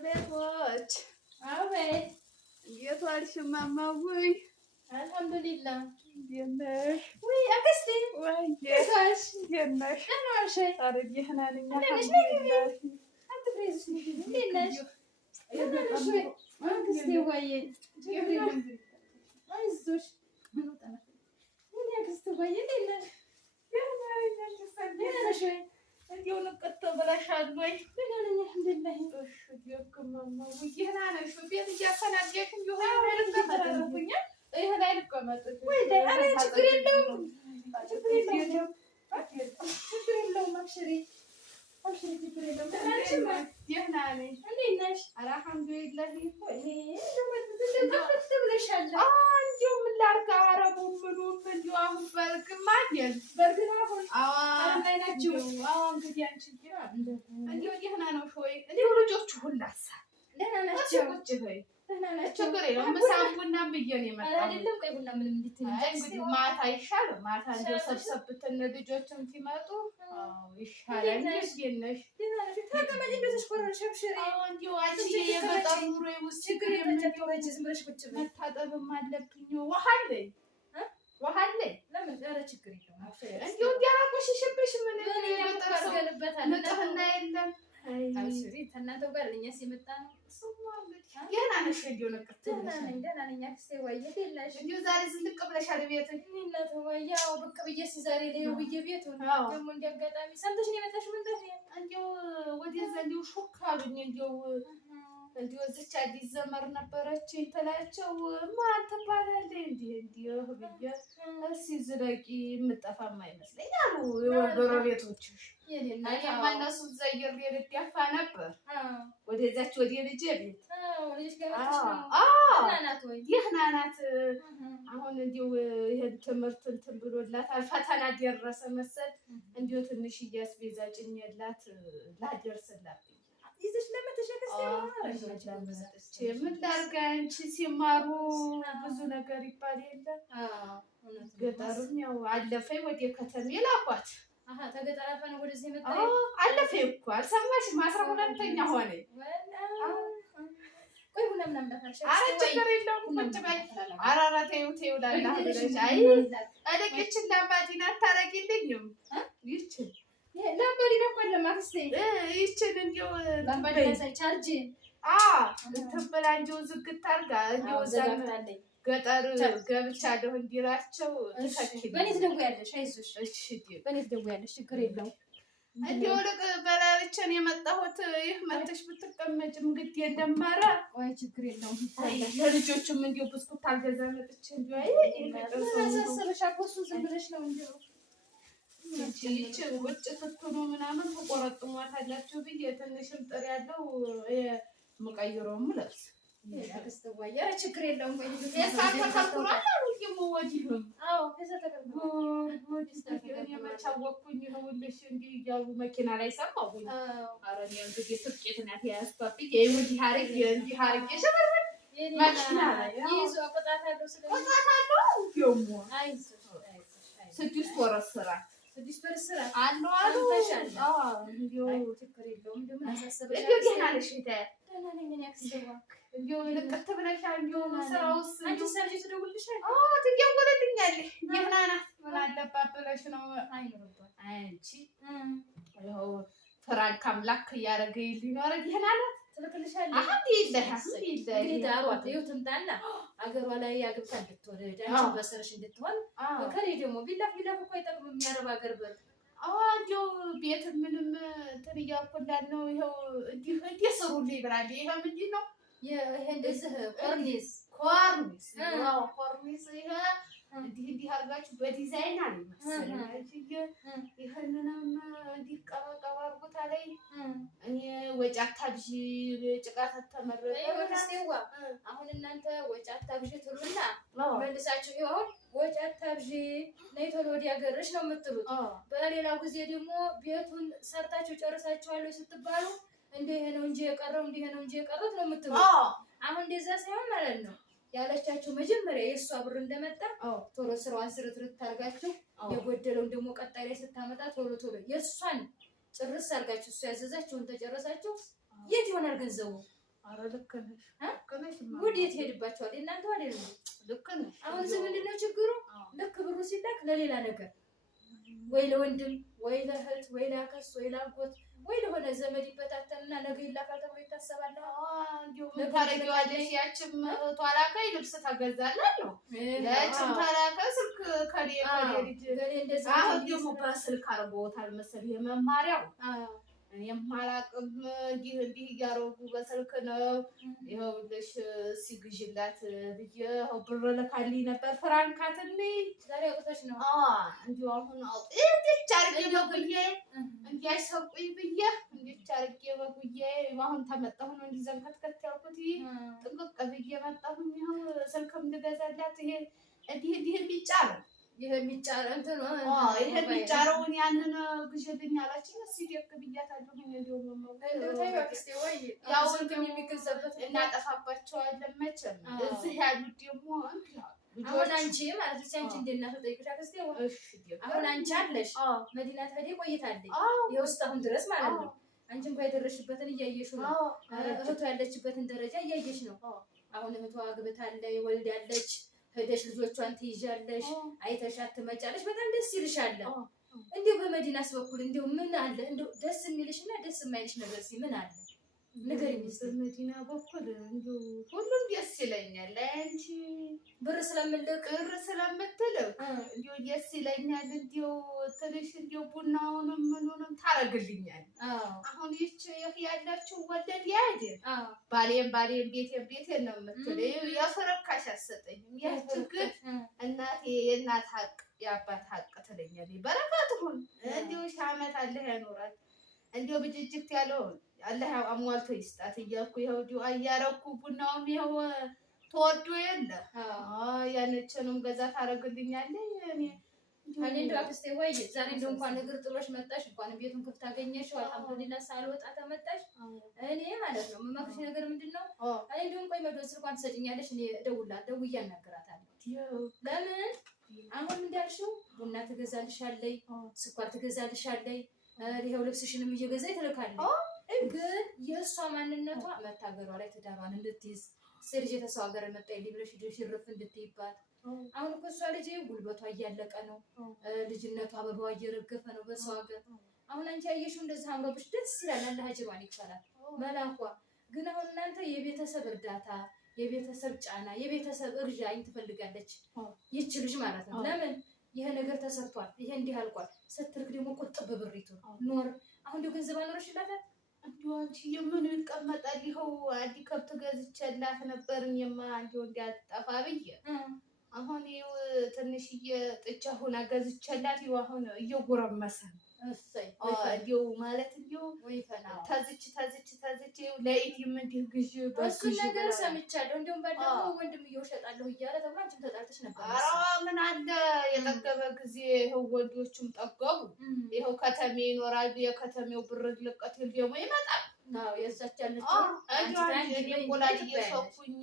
ቤቶች አቤት። እንዴት ዋልሽ እማማ? ውይ አልሐምዱሊላህ። እንዴት ነሽ? ውይ አክስቴ ወይ እንዴት ዋልሽ? እንዴት ነሽ? ደህና ዋልሽ? ኧረ ደህና ነኝ አልሐምዱሊላህ። አልሐምዱሊላህ። እንዴት ነሽ? ደህና ነሽ ወይ አክስቴ? ወይዬ አይዞሽ። ምን አክስቴ ወይዬ እንዴት ነሽ? ደህና ነሽ ወይ? እንደው ንቅት ብለሻል ወይ? ደህና ነኝ አልሐምዱሊላህ። እሺ ደግ እማማ። ውይ ደህና ነሽ? ቤት እያሰናደሽ እንደሆነ አይደለም ይሄ ላይ ልቀመጥ ወይ ኧረ ችግር የለውም ችግር የለውም ችግር የለውም። አብሽሪ አብሽሪ ችግር የለውም። ደህና ነኝ። እንዴት ነሽ? አልሐምዱሊላህ። ጠፍት ብለሻል። እንደው ምን ላድርግ? አረቡም ምኑም እንደው አሁን በልግማ አይደል በርግና አሁን አዎ ላይ ናችሁ። አዎ እንግዲህ አንቺ እንደው ደህና ነው ወይ? እንደው ልጆቹ ሁላሳ ደህና ናቸው። ቁጭ በይ ደህና ናቸው። ችግር የለውም። ምሳም ቡናም ብዬሽ ነው የመጣሁት። አይደለም ቆይ ቡና ምንም እንድትይኝ እንግዲህ ማታ ይሻላል። ማታ እንደው ሰብሰብ ብትን ልጆችም ሲመጡ ይሻላል። እንዴት ነሽ? ተቀመጪ እንደው ተሽኮረመሽ አብሽሪ። እንደው አንቺ የገጠር ኑሮዬ ውስጥ ችግር የለውም። በእጅ ዝም ብለሽ ቁጭ በይ። መታጠብም አለብኝ። ውሃ አለኝ ውሃ አለኝ። ለምን? ኧረ ችግር የለውም አብሽሪ። እንደው እንዲያላቆሽሽብሽ ምን የገጠር ሰው ንጽህና የለም። አብሽሪ ከእናንተው ጋር እኛስ የመጣ ነው። ደህና ነሽ? እንደው ንቅት ደህና ነኝ ደህና ነኝ አክስቴ። ወይዬ እንዴት ነሽ? እንደው ዛሬ ዝልቅ ብለሻል ቤት። እናት ወይዬ ያው ብቅ ብዬሽ ዛሬ ልየው ብዬሽ ቤቱን ደግሞ እንደ አጋጣሚ ሰምተሽ ነው የመጣሽ? ምን ጠፊ እንደው ወደዛ እንደው ሹክ አሉኝ። እንደው እዚች አዲስ ዘመር ነበረች ትላቸው ማን ትባላለች እንዲህ ብዬ እስኪ ዝለቂ የምጠፋም አይመስለኝ አሉ ጎረቤቶችሽ። እኔማ እነሱን ዘይሬ ልደፋ ነበር ወደዛች ወደ ልጄ ቤት። ደህና ናት። አሁን እንዲሁ ይሄን ትምህርት እንትን ብሎላታል። ፈተና ደረሰ መሰል እንዲሁ ትንሽ አስቤዛ ጭኜላት ላደርስላት ይዘሽ ለመተሸከስ ምን ላድርግ? አንቺ ሲማሩ ብዙ ነገር ይባል የለ ገጠሩም ያው አለፈኝ ወደ ከተሜ ላኳት። ተገጠራፋ ነው ወደዚህ የመጣ አለፈኝ እኮ አልሰማሽም? 12ኛ ሆነኝ። ቆይ ቡና ምናምን ላታልሽ? ኧረ ችግር የለውም ቁጭ በይ። ኧረ ኧረ ተይው ተይው ላላህ ብለሽ አይ እልቅችን ላምባዲና አታረጊልኝም? ይችን ላምባዲና እኮ ለማክስቴ ይችን እንደው ላምባዲና ሳይቻርጅ ትብላ እንደው ዝግት አድርጋ እንደው ዘግታለኝ ገጠር ገብቻለሁ እንዲላቸው በእኔ ትደውያለሽ። አይዞሽ እሺ በእኔ ትደውያለሽ። ችግር የለውም። እንደው ልቅ በላልቼን የመጣሁት ይህ መተሽ ብትቀመጭም ግድ የለም። ኧረ ወይ ችግር የለውም። ለልጆቹም እንደው ብስኩት አልገዛ መጥቼ እንደው አይ አሳሰበሽ እኮ እሱን ዝም ብለሽ ነው እንደው ይቺ ውጭ ስትሆኑ ምናምን ተቆረጥሟታላችሁ ብዬ ትንሽም ጥሪ ያለው የምቀይረውም ልብስ ያስተዋያ ችግር የለውም። ቆይ ተከልክሏል አሉኝም ወዲህም የመቻወቅኩኝ ይኸውልሽ እንዲህ እያሉ መኪና ላይ ሰማሁኝ። ኧረ እኔ እንግዲህ ትጥቂት ናት የያዝኳብኝ እንዲህ አድርጌ እንዲህ አድርጌ ሸበርበር መኪና ላይ ይዞ ቅጣት አለው። ቅጣት አለው ደግሞ 6 ወር እስራት 6 ወር እስራት አለው አሉ። እንደው ችግር የለውም። እንደምን አሳሰበሽ? እንደው ደህና ነሽ? ደህና ነኝ። ምን ያክስደዋ እንደው ልቅት ብለሻል። እንደው ስራውስ አንቺ ሰርጂ ትደውልልሻል? ትደውልልኛለሽ። ደህና ናት። ምን አለባት ብለሽ ነው? አይኖርባት አንቺ ይኸው ፍራንክ አምላክ እያደረገኝ ኖረ። ደህና ናት ትልክልሻለች። አልሐምዱሊላህ አልሐምዱሊላህ። እንግዲህ ዳሯት ይኸው ትምጣና አገሯ ላይ አግብታ እንድትወልድ አንቺ በስርሽ እንድትሆን ከኔ ደግሞ ቢላፍ ቢላፍ እኮ አይጠቅምም። የሚያረብ ሀገር በር እንደው ቤት ምንም እንትን እያልኩላት ነው። ይኸው እንዲህ ስሩልኝ ብላለች። ይሄ ምንድን ነው? ይሄ እንደዚህ ኮርኒስ ኮርኒስ ይሄ እንዲህ አድርጋችሁ በዲዛይን አለ መሰለኝ። ይሄንንም እንዲህ ቀባ አድርጎታ ላይ እኔ ወጪ አታብዢ ጭቃ ተተመረጠ ወይስቴዋ አሁን እናንተ ወጪ አታብዢ ትሉና መልሳችሁ ይኸው አሁን ወጪ አታብዢ ነይ ቶሎ ወዲያ ሀገርሽ ነው የምትሉት። በሌላው ጊዜ ደግሞ ቤቱን ሰርታችሁ ጨርሳችኋል ስትባሉ እንደ ይሄ ነው እንጂ የቀረው እንደ ይሄ ነው እንጂ የቀረው ነው የምትሉት። አሁን እንደዛ ሳይሆን ማለት ነው ያለቻችሁ መጀመሪያ የእሷ ብር እንደመጣ ቶሎ ስራዋን ስርትርት አድርጋችሁ የጎደለውን ደግሞ ቀጣይ ላይ ስታመጣ ቶሎ ቶሎ የእሷን ጭርስ አድርጋችሁ እሱ ያዘዛችሁን ተጨረሳችሁ። የት ይሆናል ገንዘቡ? ኧረ ልክ ነሽ ወዴት ሄድባቸዋል እናንተ አይደለም ልክ ነሽ አሁን እዚህ ምንድን ነው ችግሩ ልክ ብሩ ሲላክ ለሌላ ነገር ወይ ለወንድም ወይ ለእህት ወይ ለአክስት ወይ ለአጎት ወይ ለሆነ ዘመድ ይበታተንና ነገ ይላካል ተብሎ ይታሰባል። ምን ታደርጊዋለሽ? ያችም እህቷ ላከኝ ልብስ ተገዛላለሁ ያችም ተላከ ስልክ ከሌ ልጅ አሁን ደግሞ በስልክ አድርጎታል መሰለኝ የመማሪያው የማላቅም እንዲህ እያደረጉ በስልክ ነው። ይኸውልሽ ሲግዢላት ብዬ ብር ልካልኝ ነበር ፍራንካት ዛሬ አውጥተሽ ነው እንዲሁ አሁን እንዲች አድርጌ በጉዬ እንዲያሰቁኝ ብዬ እንዲች አድርጌ በጉዬ አሁን ተመጣሁ ነው እንዲህ ዘንከትከት ያልኩት ጥንቅቅ ብዬ መጣሁኝ። ይኸው ስልክም ልገዛላት ይሄ እንዲህ የሚጫረው ይሄ የሚጫረው እንትን ይሄ የሚጫረውን ያንን ግዢልኝ አላችኝ። እስኪ ደግ ብያታለሁ። ያው የሚገዛበት እናጠፋባቸዋለን መቼም እዚህ ያሉት ደግሞ አሁን አንቺ ማለት ነው አንቺ እንደናት ጠይቅሽ አክስቴ አሁን አንቺ አለሽ መዲና ታዲያ ቆይታለች ይኸው እስካሁን ድረስ ማለት ነው። አንቺ እንኳን የደረሽበትን እያየሽው ነው። እህቷ ያለችበትን ደረጃ እያየሽ ነው። አሁን እህቷ አግብታለች ወልዳለች። ሄደሽ ልጆቿን ትይዣለሽ አይተሻት ትመጫለሽ። በጣም ደስ ይልሻል። እንዲሁ በመዲናስ በኩል እንዲሁ ምን አለ እንዲሁ ደስ የሚልሽና ደስ የማይልሽ ነገር ምን አለ ንገሪኝ። በመዲና በኩል እንዲሁ ሁሉም ደስ ይለኛል። አንቺ ብር ስለምልክ ስለምትልክ እንዲሁ ደስ ይለኛል። እንዲሁ ትንሽ እንዲሁ ቡናውንም ምኑንም ታረግልኛል። አሁን ይህች ያላችሁ ወለድ ያድ ባሌን ቤቴን ነው የምትለው። የፍርካሽ አሰጠኝም ያች ግን እናቴ የእናት ሀቅ የአባት ሀቅ ትለኛለች። በረካት ሁን እንዲሁ ሺህ ዓመት አለህ ያኖራል። እንዲሁ ብጅጅት ያለውን አላህ አሟልቶ ይስጣት እያልኩ ይኸው ዱአ እያረኩ ቡናውም ይኸው ተወዶ የለ ያነችንም ገዛ ታደርግልኛለች። እኔ እንደው አክስቴ ወይ ዛሬ እንደው እንኳን እግር ጥሎሽ መጣሽ እንኳን ቤቱን ክፍት አገኘሽው አልሐምዱሊላህ ሳልወጣ ተመጣሽ። እኔ ማለት ነው የምመክርሽ ነገር ምንድነው እኔ እንደው ቆይ መዶን ስልኳን ትሰጪኛለሽ እኔ ደውዬ አናግራታለሁ። ለምን አሁን እንዳልሽው ቡና ትገዛልሻለች ስኳር ትገዛልሻለች ይኸው ልብስሽንም እየገዛች ትልካለች። ግን የእሷ ማንነቷ መታገሯ ላይ ትዳሯን እንድትይዝ ሴት ልጅ የተሰው ሀገር መጣይልኝ ብለሽ ሂደሽ ሽርፍ እንድትይባት። አሁን እኮ እሷ ልጅ ጉልበቷ እያለቀ ነው። ልጅነቷ አበባዋ እየረገፈ ነው በሰው ሀገር። አሁን አንቺ ያየሽው እንደዚህ አምሮብሽ ደስ ይላል። አላህ አጅሯን ይክፈላል መላኳ። ግን አሁን እናንተ የቤተሰብ እርዳታ የቤተሰብ ጫና የቤተሰብ እርዣኝ ትፈልጋለች ይች ልጅ ማለት ነው። ለምን ይሄ ነገር ተሰርቷል ይሄ እንዲህ አልቋል ስትልክ ደግሞ ቁጥብ ብሪቱ ኖር አሁን እንደው ገንዘብ አኖርሽላታል እንደው አንቺ የምን ይቀመጣል። ይኸው አንዲ ከብት ገዝቼላት ነበርኝማ እንደው እንዲያጠፋ ብዬ አሁን ይኸው ትንሽዬ ጥጃ ሆና ገዝቼላት ይኸው አሁን እየጎረመሰ ነው። እሰይ እንደው ማለት እንደው ወይ ፈና ታዝች ለኢቲም እንዲህ ግዢ በሱ ነገር ሰምቻለሁ። እንደውም ባለፈው ወንድም እየወሸጣለሁ እያለ ተብሎ አንቺም ተጣልተሽ ነበር። ኧረ ምን አለ የጠገበ ጊዜ ይኸው ወንዶቹም ጠገቡ። ይኸው ከተሜ ይኖራሉ። የከተሜው ብር ልቀት ደግሞ ይመጣል። አዎ የዛች ያለች እንቁላል እየሸኩኝ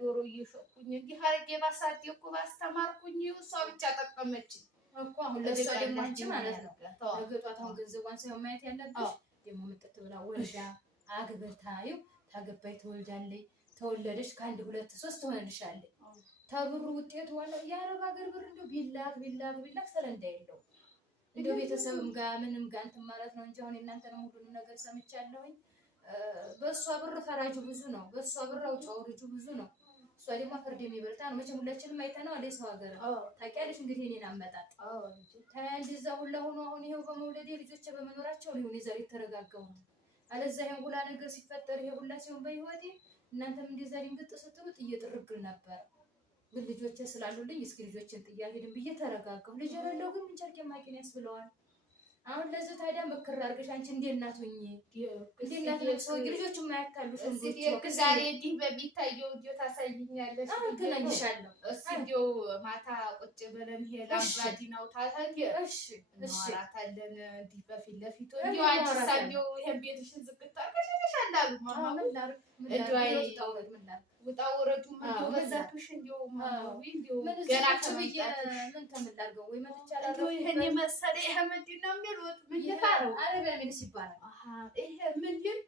ዶሮ እየሸኩኝ እንዲህ አድርጌ ባሳደግኩ ባስተማርኩኝ እሷ ብቻ ጠቀመችኝ እኮ። አሁን ለእሷ ደግሞ አንቺ ማለት ነው ነገ ጧት አሁን ገንዘቧን ሳይሆን ማየት ያለብሽ ደግሞ ምጥት ብላ ወልዳ አግብታ ይኸው ታገባይ ትወልዳለች። ተወለደሽ ከአንድ ሁለት ሶስት ትሆንልሻለች። ተብሩ ውጤቱ ዋና የአረብ ሀገር ብር እንደው ቢላክ ሰለንዳ የለው እንደው ቤተሰብም ጋር ምንም ጋር እንትን ማለት ነው እንጂ አሁን የእናንተንም ሁሉንም ነገር ሰምቻለሁኝ። በእሷ ብር ፈራጁ ብዙ ነው። በእሷ ብር አውጫው ልጁ ብዙ ነው። እሷ ደግሞ ፍርድ የሚበልጣ ነው። መቼም ሁላችንም አይተነዋል። የሰው ሀገር ታውቂያለሽ እንግዲህ እኔን አመጣጥ እንደዛ ሁላ ሆኖ አሁን ይኸው በመውለዴ ልጆቼ በመኖራቸው ሊሆን የዛሬ የተረጋጋው ነው። አለዚያ ይሄን ሁላ ነገር ሲፈጠር ይሄ ሁላ ሲሆን በህይወቴ እናንተም እንደዛ ድንግጥ ስትሉ ጥዬ ጥርግል ነበር። ግን ልጆቼ ስላሉልኝ እስኪ ልጆቼን ጥዬ አልሄድም ብዬ ተረጋጋሁ። ልጅ የሌለው ግን ምን ጨርቄ ማቂን ያስብለዋል። አሁን ለዚህ ታዲያ ምክር አድርገሽ አንቺ እንደ እናት ሆኜ እንደ እናት ሰው ልጆቹን ማያታሉሽ እንዴ ዛሬ እንዲህ በሚታየው እንዲሁ ታሳይኛለሽ። አገናኝሻለሁ እስኪ እንዲሁ ማታ ቁጭ ብለን ይሄ ላምባዲናው ታታየ እናወራታለን እንዲህ በፊት ለፊቱ እንዲሁ አንቺ ሳንዲው ይሄን ቤትሽን ዝግት አድርገሽ አላሉ ማማ ውጣ ወረዱ እንዲሁ በዛቱሽ እንዲሁ እንዲሁ ገና ምን ተምላርገው ወይ መጥቻለሁ እንዲሁ ይሄን የመሰለ ይሄ ምንድን ነው የሚሉት ምን ይባላል? አረቢያ ሚልስ ይባላል። ይሄ ምንድን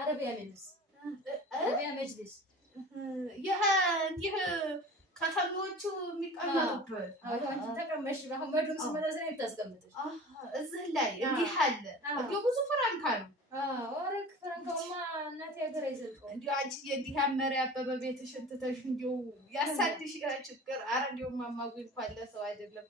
አረቢያ ሚልስ ገበያ መጅልስ ይሄ እንዲህ ከተሞቹ የሚቀመጡበት አሁን ተቀመሽ አሁን መድረም ስመጣ ዘይ ተስቀምጥሽ እዚህ ላይ እንዲህ አለ። እንዲሁ ብዙ ፍራንካ ነው። ወርቅ ፍራንካውማ እናቴ ሀገር አይዘልቀው። እንዲሁ አንቺ የእንዲህ ያመረ ያበበ ቤትሽን ትተሽ እንዲሁ ያሳድሽ ችግር። ኧረ እንዲሁ ማማጉ እንኳን ለሰው አይደለም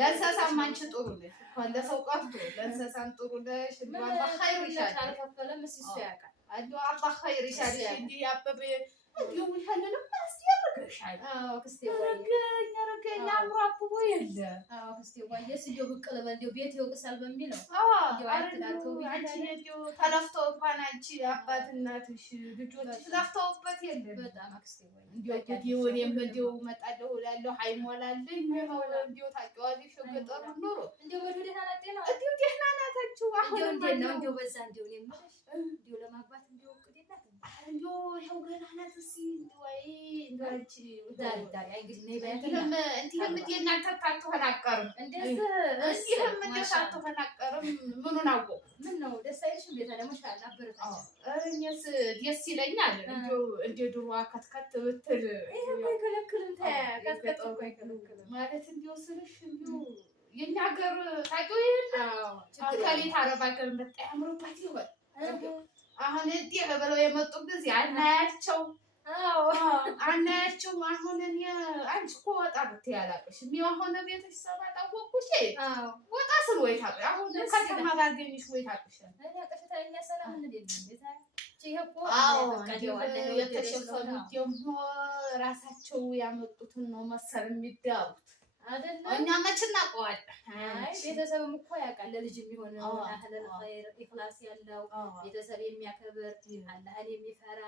ለእንስሳም አንቺ ጥሩ ነሽ። እንኳን ለሰው ቀርቶ ለእንስሳም ጥሩ ነሽ። እንዲሁ አላህ ኸይር ይሻልሽ። አልከፈለም እሱ ያውቃል። እንዲሁ አላህ ኸይር ይሻልሽ። እንዲህ ያበበ እንዲሁ ይሄንንም ያስደርግሻል። ክስቴ ረገኛ አምሮ አብቦ የለ ክስቴ ዋየስ እንዲሁ ብቅ ልበል እንዲሁ ቤት ይወቅሳል በሚለው እንዲሁ ተለፍተው እንኳን አንቺ አባት እናትሽ ልጆችሽ ለፍተውበት የለ በጣም ክስቴ እንዲሁ እኔም እንዲሁ እመጣለሁ እላለሁ አይሞላልኝ እንዲሁ ታውቂዋለሽ ገጠሩ ኑሮ እንዲሁ ደህና ናት ነው እንዲሁ ደህና ናታችሁ። አሁን እንዴት ነው እንዲሁ በዛ እንዲሁ እኔ የምልሽ እንዲሁ ለማግባት እንዲሁ እቅድ የላትም እንዲሁ ይኸው ገና ናት። እስኪ እንዲሁ አይ እንዲሁ አንቺ ዳር እንግዲህ ነይ ባያት እንዲህም እናንተ ታተፈናቀርም እንዲህም ታተፈናቀርም ምኑን አወቁ። ምን ነው ደስ አይልሽም? ቤታ ደግሞ ሻላ አበረታ እኔስ ደስ ይለኛል። እንደ ድሮ ከትከት ብትል ይሄ አይከለክልም። ከትከት አይከለክልም ማለት እንዲሁ ስልሽ እንዲሁ የኛ ሀገር ታውቂው የለ ከሌት አረብ ሀገር መጣ ያምሮባት ይሆን አሁን እንዲህ ብለው የመጡ ጊዜ አናያቸው አናያቸው። አሁን እኔ አንቺ እኮ ወጣ ብትይ አላውቅሽም። የሆነ ቤትሽ ሰባጣ ወቁሽ ወጣ ስል ወይ ታውቂ አሁን ከተማ ባገኝሽ ወይ ታውቂሻል። የተሸፈኑት ደግሞ ራሳቸው ያመጡትን ነው መሰል የሚዳሩት እኛ መች እናውቀዋለን። ቤተሰብም እኮ ያውቃል ለልጅ የሚሆን አህለን ኸይር ኢኽላስ ያለው ቤተሰብ የሚያከብር አላህን የሚፈራ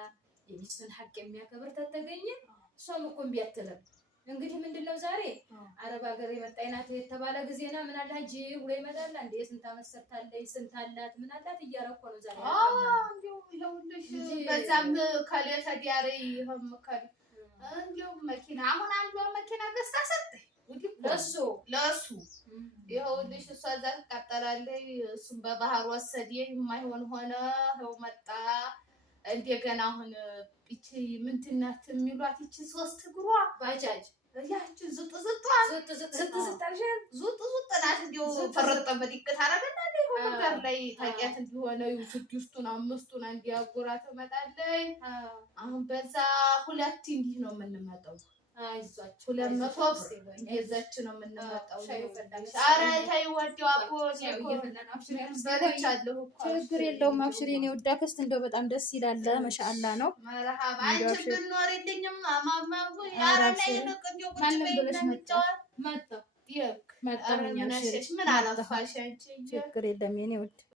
የሚስቱን ሐቅ የሚያከብር ተተገኘ እሷም እኮ እምቢ አትልም። እንግዲህ ምንድነው ዛሬ አረብ ሀገር የመጣች ናት የተባለ ጊዜና ምን አለ ሂጂ ብሎ ይመጣል። እንዴ ስንት ዓመት ሰርታለች ስንት አላት ምን አላት እያለ እኮ ነው ዛሬ እንዲሁ ይኸውልሽ በዛም ከሌተ ዲያሪ ይኸውም እንዲሁ መኪና አሁን አንዷ መኪና ገዝታ ሰጠኝ ለእሱ ይኸውልሽ እሷ እዛ ትቃጠላለች። እሱም በባህር ወሰደ የማይሆን ሆነ ይኸው መጣ። እንደገና አሁን ይቺ ምንድን ናት የሚሏት ይቺ ሶስት እግሯ ባጃጅ ያቺ ዙጥ ናት። እንዲሁ ፈረጠበት ይቅት አደረገና ነገር ላይ ታውቂያት እንዲሆነ ስድስቱን አምስቱን አንድ ያጎራ ትመጣለች። አሁን በዛ ሁለት እንዲህ ነው የምንመጣው። አይዟችሁ 200 እንደዛች ነው የምንመጣው። ኧረ ተይ ወዲያው አቦ በለቻለሁ እኮ ችግር የለውም። አብሽሪ የእኔ ውድ አክስት እንደው በጣም ደስ ይላል። ማሻአላ ነው። መርሀባ አንቺ ብትኖሪልኝም ማማው ያረና ይልቅ እንደው ቁጭ ብለሽ መጣ ምን አላፋሽ አንቺ ችግር የለም የእኔ ውድ